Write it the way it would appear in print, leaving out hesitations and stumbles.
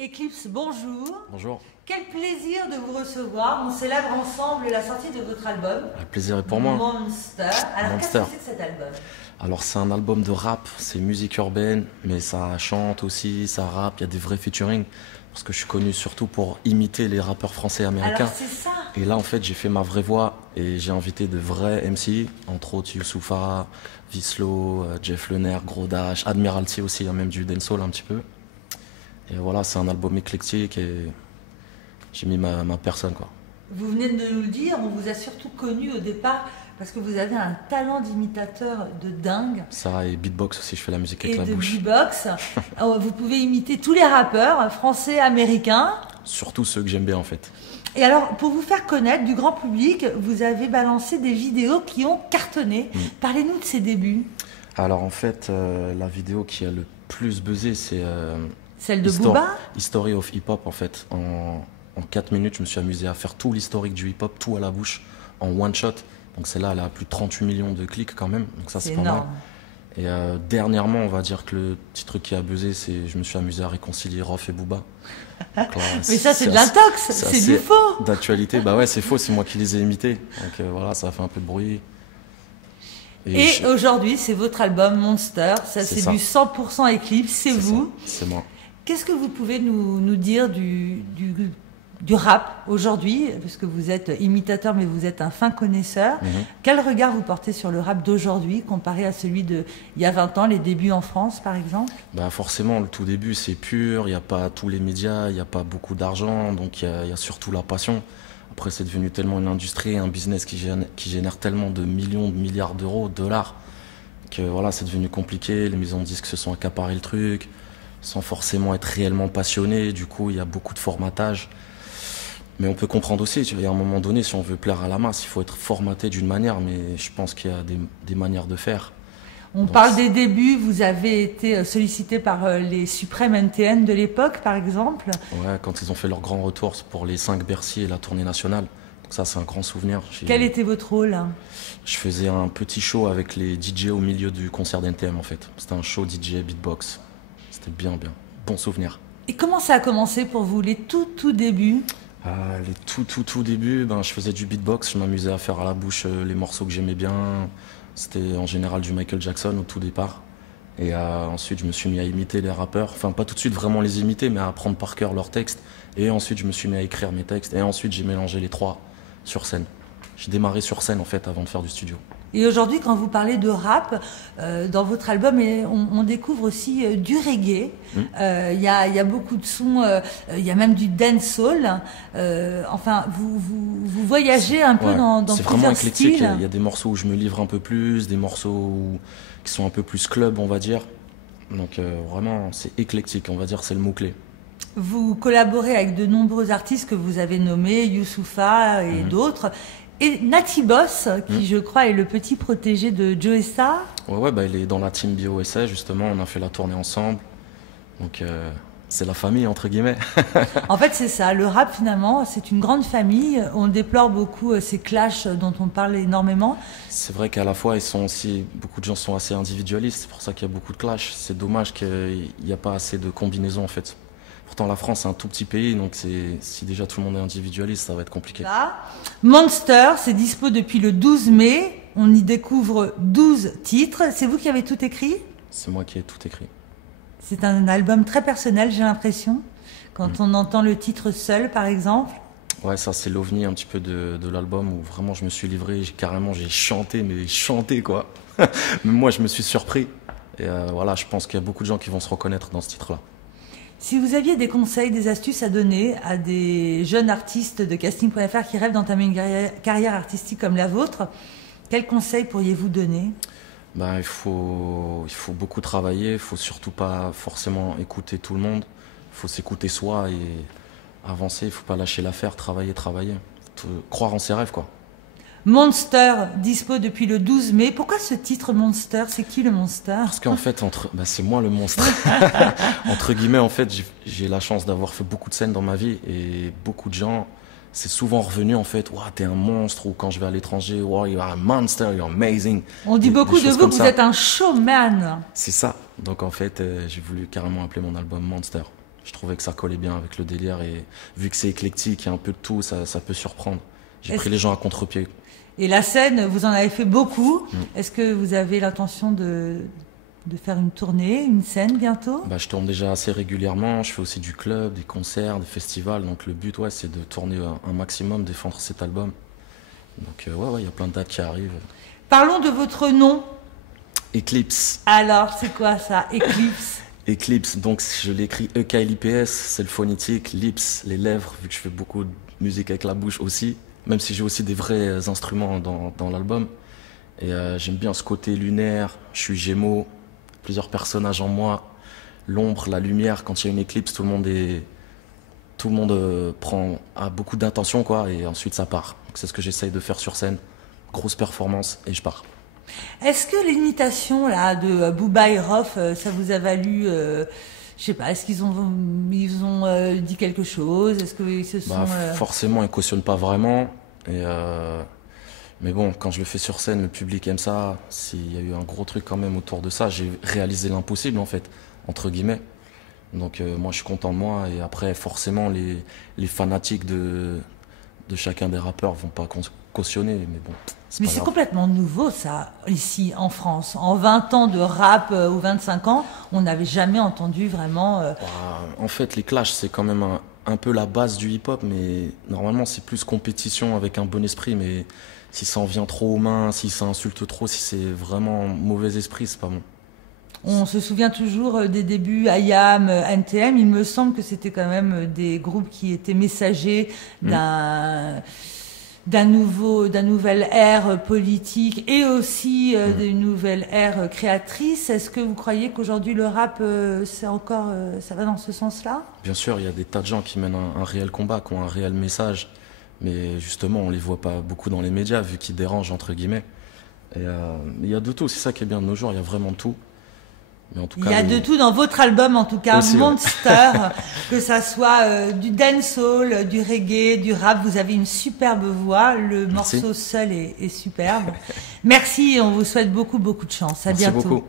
Eclipse, bonjour. Bonjour. Quel plaisir de vous recevoir. On célèbre ensemble la sortie de votre album. Le plaisir est pour moi. Monster. Alors, qu'est-ce que c'est que cet album? Alors, c'est un album de rap, c'est musique urbaine, mais ça chante aussi, ça rappe, il y a des vrais featuring. Parce que je suis connu surtout pour imiter les rappeurs français et américains. Alors, c'est ça. Et là, en fait, j'ai fait ma vraie voix et j'ai invité de vrais MC, entre autres Youssoupha, Vislo, Jeff Lener, Gros Dash, Admiralty aussi, il y a même du dancehall un petit peu. Et voilà, c'est un album éclectique et j'ai mis ma personne, quoi. Vous venez de nous le dire, on vous a surtout connu au départ parce que vous avez un talent d'imitateur de dingue. Ça et beatbox aussi, je fais la musique avec la bouche. Et de beatbox. Vous pouvez imiter tous les rappeurs, français, américains. Surtout ceux que j'aime bien, en fait. Et alors, pour vous faire connaître du grand public, vous avez balancé des vidéos qui ont cartonné. Parlez-nous de ces débuts. Alors, en fait, la vidéo qui a le plus buzzé, c'est... Celle de Booba? History of Hip Hop, en fait. En 4 minutes, je me suis amusé à faire tout l'historique du hip-hop, tout à la bouche, en one shot. Donc celle-là, elle a plus de 38 millions de clics quand même. Donc ça, c'est pas mal. Et dernièrement, on va dire que le petit truc qui a buzzé, c'est je me suis amusé à réconcilier Rof et Booba. Là, mais ça, c'est de l'intox, c'est du faux. D'actualité, bah ouais, c'est faux, c'est moi qui les ai imités. Donc voilà, ça a fait un peu de bruit. Et aujourd'hui, c'est votre album Monster. Ça, c'est du 100% Eclipse, c'est vous. C'est moi. Qu'est-ce que vous pouvez nous dire du rap aujourd'hui, parce que vous êtes imitateur, mais vous êtes un fin connaisseur. Quel regard vous portez sur le rap d'aujourd'hui, comparé à celui d'il y a 20 ans, les débuts en France, par exemple? Bah forcément, le tout début, c'est pur, il n'y a pas tous les médias, il n'y a pas beaucoup d'argent, donc il y a surtout la passion. Après, c'est devenu tellement une industrie, un business qui génère tellement de millions, de milliards d'euros, dollars, que voilà, c'est devenu compliqué. Les maisons de disques se sont accaparées le truc, sans forcément être réellement passionnés. Du coup, il y a beaucoup de formatage. Mais on peut comprendre aussi, il y a un moment donné, si on veut plaire à la masse, il faut être formaté d'une manière, mais je pense qu'il y a des manières de faire. On parle des débuts, vous avez été sollicité par les suprêmes NTN de l'époque, par exemple. Ouais, quand ils ont fait leur grand retour pour les 5 Bercy et la tournée nationale. Donc ça, c'est un grand souvenir. Quel était votre rôle? Je faisais un petit show avec les DJ au milieu du concert d'NTM, en fait. C'était un show DJ beatbox. C'était bien. Bon souvenir. Et comment ça a commencé pour vous, les tout débuts? Les tout débuts, je faisais du beatbox, je m'amusais à faire à la bouche les morceaux que j'aimais bien. C'était en général du Michael Jackson au tout départ. Et ensuite, je me suis mis à imiter les rappeurs. Enfin, pas tout de suite vraiment les imiter, mais à apprendre par cœur leurs textes. Et ensuite, je me suis mis à écrire mes textes. Et ensuite, j'ai mélangé les trois sur scène. J'ai démarré sur scène, en fait, avant de faire du studio. Et aujourd'hui, quand vous parlez de rap, dans votre album, on découvre aussi du reggae. Il y a beaucoup de sons, il y a même du dancehall. Enfin, vous voyagez un peu dans plusieurs styles. C'est vraiment éclectique. Il y a des morceaux où je me livre un peu plus, des morceaux qui sont un peu plus club, on va dire. Donc vraiment, c'est éclectique, on va dire, c'est le mot-clé. Vous collaborez avec de nombreux artistes que vous avez nommés, Youssoupha et d'autres. Et Natty Boss, qui je crois est le petit protégé de Joe Star. Ouais, il est dans la team BOSA justement, on a fait la tournée ensemble. Donc c'est la famille entre guillemets. En fait c'est ça, le rap finalement c'est une grande famille. On déplore beaucoup ces clashs dont on parle énormément. C'est vrai qu'à la fois beaucoup de gens sont assez individualistes, c'est pour ça qu'il y a beaucoup de clashs. C'est dommage qu'il n'y a pas assez de combinaisons en fait. Pourtant, la France, c'est un tout petit pays, donc si déjà tout le monde est individualiste, ça va être compliqué. Là, Monster, c'est dispo depuis le 12 mai. On y découvre 12 titres. C'est vous qui avez tout écrit? C'est moi qui ai tout écrit. C'est un album très personnel, j'ai l'impression. Quand on entend le titre Seul, par exemple. Ouais, ça, c'est l'ovni un petit peu de l'album où vraiment je me suis livré. J'ai chanté, quoi. Même moi, je me suis surpris. Et voilà, je pense qu'il y a beaucoup de gens qui vont se reconnaître dans ce titre-là. Si vous aviez des conseils, des astuces à donner à des jeunes artistes de casting.fr qui rêvent d'entamer une carrière artistique comme la vôtre, quels conseils pourriez-vous donner? Il faut beaucoup travailler, il faut surtout pas forcément écouter tout le monde, il faut s'écouter soi et avancer, il faut pas lâcher l'affaire, travailler, croire en ses rêves, quoi. Monster, dispo depuis le 12 mai. Pourquoi ce titre Monster? C'est qui le Monster? Parce qu'en fait, c'est moi le monstre. Entre guillemets, en fait, j'ai la chance d'avoir fait beaucoup de scènes dans ma vie et beaucoup de gens, c'est souvent revenu en fait, wow, t'es un monstre, ou quand je vais à l'étranger, wow, you're a monster, you're amazing. On dit beaucoup de vous que vous êtes un showman. C'est ça. Donc en fait, j'ai voulu carrément appeler mon album Monster. Je trouvais que ça collait bien avec le délire et vu que c'est éclectique, il y a un peu de tout, ça peut surprendre. J'ai pris les gens à contre-pied. Et la scène, vous en avez fait beaucoup. Est-ce que vous avez l'intention de faire une tournée, une scène bientôt? Bah, je tourne déjà assez régulièrement, je fais aussi du club, des concerts, des festivals. Donc le but, ouais, c'est de tourner un maximum, défendre cet album. Donc ouais, il y a plein de dates qui arrivent. Parlons de votre nom. Eclipse. Alors, c'est quoi ça, Eclipse? Eclipse, donc je l'écris E-K-L-I-P-S, c'est le phonétique, lips, les lèvres, vu que je fais beaucoup de musique avec la bouche aussi, même si j'ai aussi des vrais instruments dans l'album. Et j'aime bien ce côté lunaire, je suis Gémeaux, plusieurs personnages en moi, l'ombre, la lumière, quand il y a une éclipse, tout le monde a beaucoup d'intention, quoi, et ensuite ça part. Donc c'est ce que j'essaye de faire sur scène, grosse performance, et je pars. Est-ce que l'imitation là de Booba et Rof, ça vous a valu, je sais pas, est-ce qu'ils ont dit quelque chose? Est-ce qu'ils se sont forcément, ils cautionnent pas vraiment. Mais bon, quand je le fais sur scène, le public aime ça. S'il y a eu un gros truc quand même autour de ça, j'ai réalisé l'impossible en fait, entre guillemets. Donc moi, je suis content de moi. Et après, forcément, les fanatiques de chacun des rappeurs vont pas cautionner, mais bon. Mais c'est complètement nouveau ça, ici en France. En 20 ans de rap ou 25 ans, on n'avait jamais entendu vraiment... En fait, les clashs, c'est quand même un peu la base du hip-hop, mais normalement, c'est plus compétition avec un bon esprit. Mais si ça en vient trop aux mains, si ça insulte trop, si c'est vraiment mauvais esprit, c'est pas bon. On se souvient toujours des débuts IAM, NTM. Il me semble que c'était quand même des groupes qui étaient messagers d'un nouvel ère politique et aussi d'une nouvelle ère créatrice. Est-ce que vous croyez qu'aujourd'hui le rap, ça va dans ce sens-là? Bien sûr, il y a des tas de gens qui mènent un réel combat, qui ont un réel message, mais justement on les voit pas beaucoup dans les médias vu qu'ils dérangent entre guillemets. Et il y a de tout, c'est ça qui est bien de nos jours, il y a vraiment de tout. Mais en tout cas, il y a de tout dans votre album, en tout cas, aussi, Monster, que ça soit du dancehall, du reggae, du rap. Vous avez une superbe voix. Le morceau seul est superbe. Merci et on vous souhaite beaucoup de chance. À bientôt. Merci beaucoup.